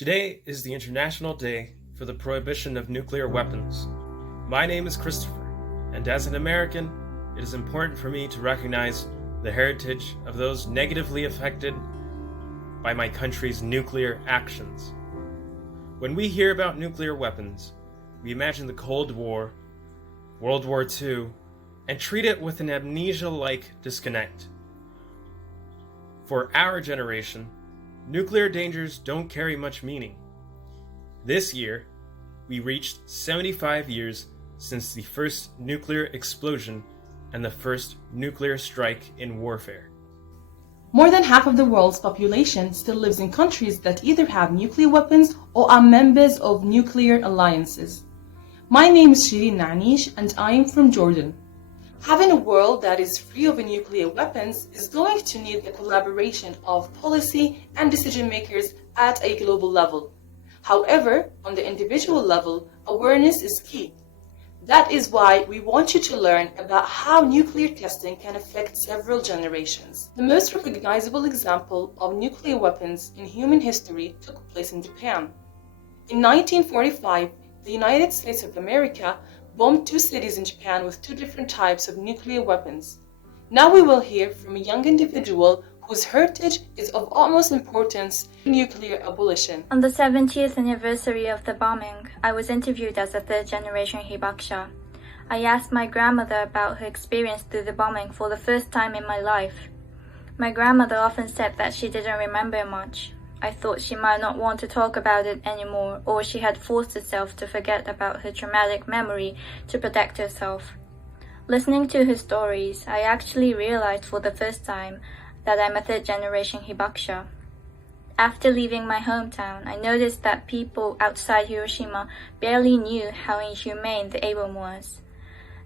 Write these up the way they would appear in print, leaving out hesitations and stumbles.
Today is the International Day for the Prohibition of Nuclear Weapons. My name is Christopher, and as an American, it is important for me to recognize the heritage of those negatively affected by my country's nuclear actions. When we hear about nuclear weapons, we imagine the Cold War, World War II, and treat it with an amnesia-like disconnect. For our generation, nuclear dangers don't carry much meaning. This year, we reached 75 years since the first nuclear explosion and the first nuclear strike in warfare. More than half of the world's population still lives in countries that either have nuclear weapons or are members of nuclear alliances. My name is Shirin Nanish and I am from Jordan. Having a world that is free of nuclear weapons is going to need the collaboration of policy and decision makers at a global level. However, on the individual level, awareness is key. That is why we want you to learn about how nuclear testing can affect several generations. The most recognizable example of nuclear weapons in human history took place in Japan. In 1945, the United States of America bombed two cities in Japan with two different types of nuclear weapons. Now we will hear from a young individual whose heritage is of utmost importance in nuclear abolition. On the 70th anniversary of the bombing, I was interviewed as a third-generation hibakusha. I asked my grandmother about her experience through the bombing for the first time in my life. My grandmother often said that she didn't remember much. I thought she might not want to talk about it anymore, or she had forced herself to forget about her traumatic memory to protect herself. Listening to her stories, I actually realized for the first time that I'm a third-generation hibakusha. After leaving my hometown, I noticed that people outside Hiroshima barely knew how inhumane the A-bomb was.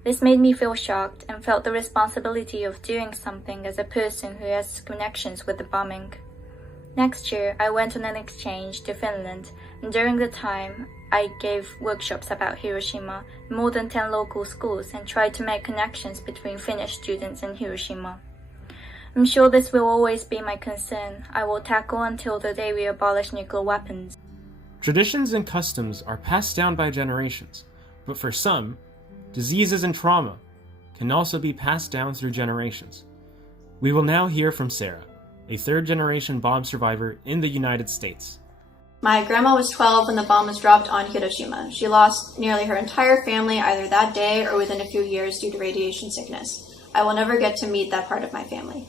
This made me feel shocked and felt the responsibility of doing something as a person who has connections with the bombing. Next year, I went on an exchange to Finland, and during the time, I gave workshops about Hiroshima in more than 10 local schools and tried to make connections between Finnish students and Hiroshima. I'm sure this will always be my concern. I will tackle until the day we abolish nuclear weapons. Traditions and customs are passed down by generations, but for some, diseases and trauma can also be passed down through generations. We will now hear from Seira, a third-generation bomb survivor in the United States. My grandma was 12 when the bomb was dropped on Hiroshima. She lost nearly her entire family either that day or within a few years due to radiation sickness. I will never get to meet that part of my family.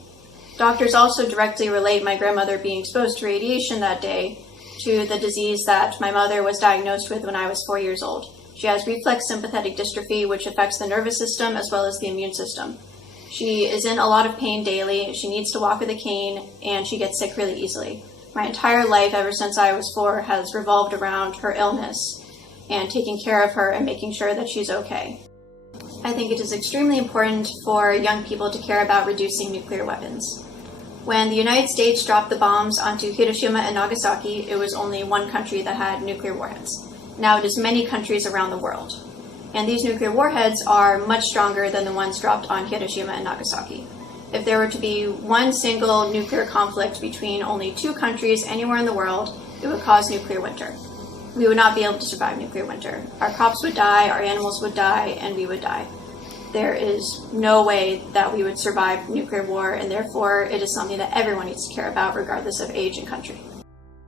Doctors also directly relate my grandmother being exposed to radiation that day to the disease that my mother was diagnosed with when I was 4 years old. She has reflex sympathetic dystrophy, which affects the nervous system as well as the immune system. She is in a lot of pain daily, she needs to walk with a cane, and she gets sick really easily. My entire life, ever since I was 4, has revolved around her illness and taking care of her and making sure that she's okay. I think it is extremely important for young people to care about reducing nuclear weapons. When the United States dropped the bombs onto Hiroshima and Nagasaki, it was only one country that had nuclear warheads. Now it is many countries around the world. And these nuclear warheads are much stronger than the ones dropped on Hiroshima and Nagasaki. If there were to be one single nuclear conflict between only two countries anywhere in the world, it would cause nuclear winter. We would not be able to survive nuclear winter. Our crops would die, our animals would die, and we would die. There is no way that we would survive nuclear war, and therefore it is something that everyone needs to care about regardless of age and country.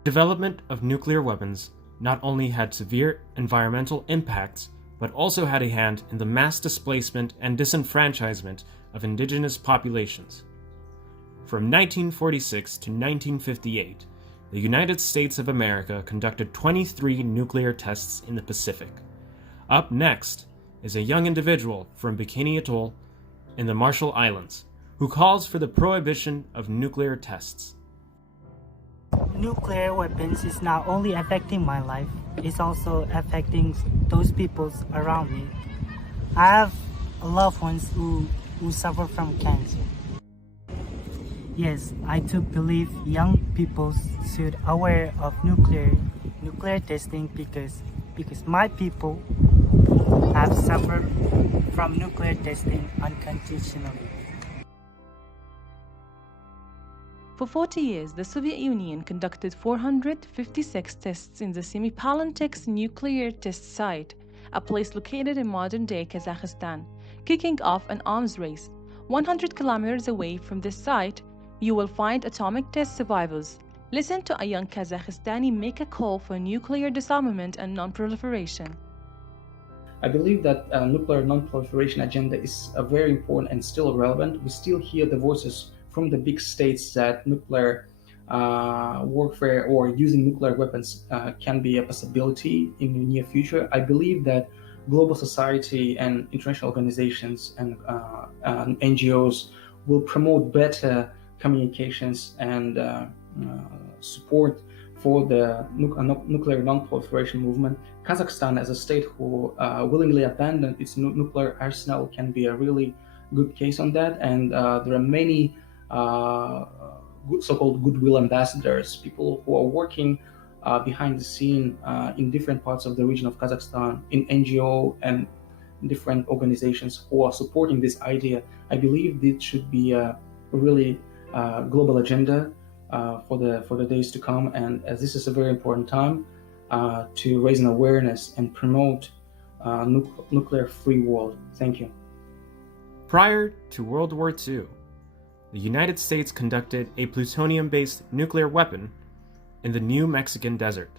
Development of nuclear weapons not only had severe environmental impacts, but also had a hand in the mass displacement and disenfranchisement of indigenous populations. From 1946 to 1958, the United States of America conducted 23 nuclear tests in the Pacific. Up next is a young individual from Bikini Atoll in the Marshall Islands who calls for the prohibition of nuclear tests. Nuclear weapons is not only affecting my life, it's also affecting those people around me. I have loved ones who suffer from cancer. Yes, I do believe young people should aware of nuclear testing because my people have suffered from nuclear testing unconditionally. For 40 years, the Soviet Union conducted 456 tests in the Semipalatinsk nuclear test site, a place located in modern-day Kazakhstan, kicking off an arms race. 100 kilometers away from this site, you will find atomic test survivors. Listen to a young Kazakhstani make a call for nuclear disarmament and non-proliferation. I believe that nuclear non-proliferation agenda is very important and still relevant. We still hear the voices from the big states that nuclear warfare or using nuclear weapons can be a possibility in the near future. I believe that global society and international organizations and NGOs will promote better communications and support for the nuclear non-proliferation movement. Kazakhstan, as a state who willingly abandoned its nuclear arsenal, can be a really good case on that. And there are many so-called goodwill ambassadors, people who are working behind the scene in different parts of the region of Kazakhstan, in NGO and different organizations who are supporting this idea. I believe this should be a really global agenda for the days to come, and as this is a very important time to raise an awareness and promote nuclear-free world. Thank you. Prior to World War II, the United States conducted a plutonium-based nuclear weapon in the New Mexican desert.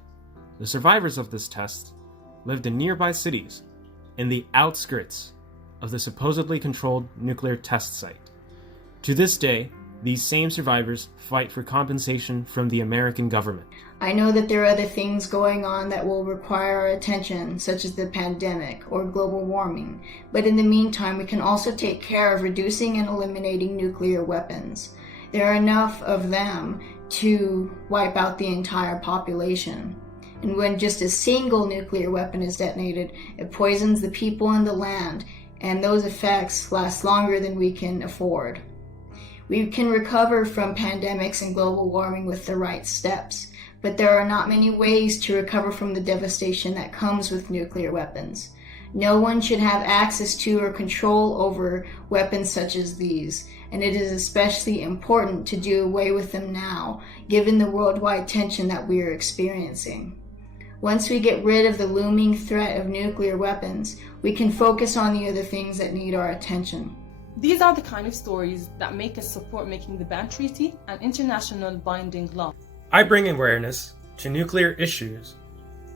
The survivors of this test lived in nearby cities in the outskirts of the supposedly controlled nuclear test site. To this day, these same survivors fight for compensation from the American government. I know that there are other things going on that will require our attention, such as the pandemic or global warming, but in the meantime, we can also take care of reducing and eliminating nuclear weapons. There are enough of them to wipe out the entire population. And when just a single nuclear weapon is detonated, it poisons the people and the land, and those effects last longer than we can afford. We can recover from pandemics and global warming with the right steps, but there are not many ways to recover from the devastation that comes with nuclear weapons. No one should have access to or control over weapons such as these, and it is especially important to do away with them now, given the worldwide tension that we are experiencing. Once we get rid of the looming threat of nuclear weapons, we can focus on the other things that need our attention. These are the kind of stories that make us support making the ban treaty an international binding law. I bring awareness to nuclear issues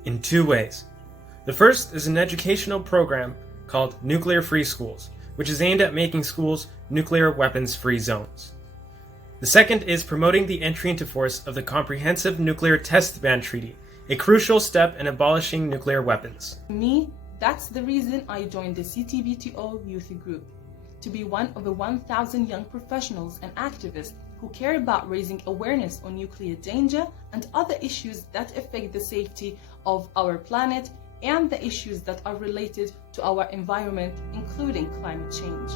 in two ways. The first is an educational program called Nuclear Free Schools, which is aimed at making schools nuclear weapons-free zones. The second is promoting the entry into force of the Comprehensive Nuclear Test Ban Treaty, a crucial step in abolishing nuclear weapons. For me, that's the reason I joined the CTBTO youth group, to be one of the 1,000 young professionals and activists who care about raising awareness on nuclear danger and other issues that affect the safety of our planet and the issues that are related to our environment, including climate change.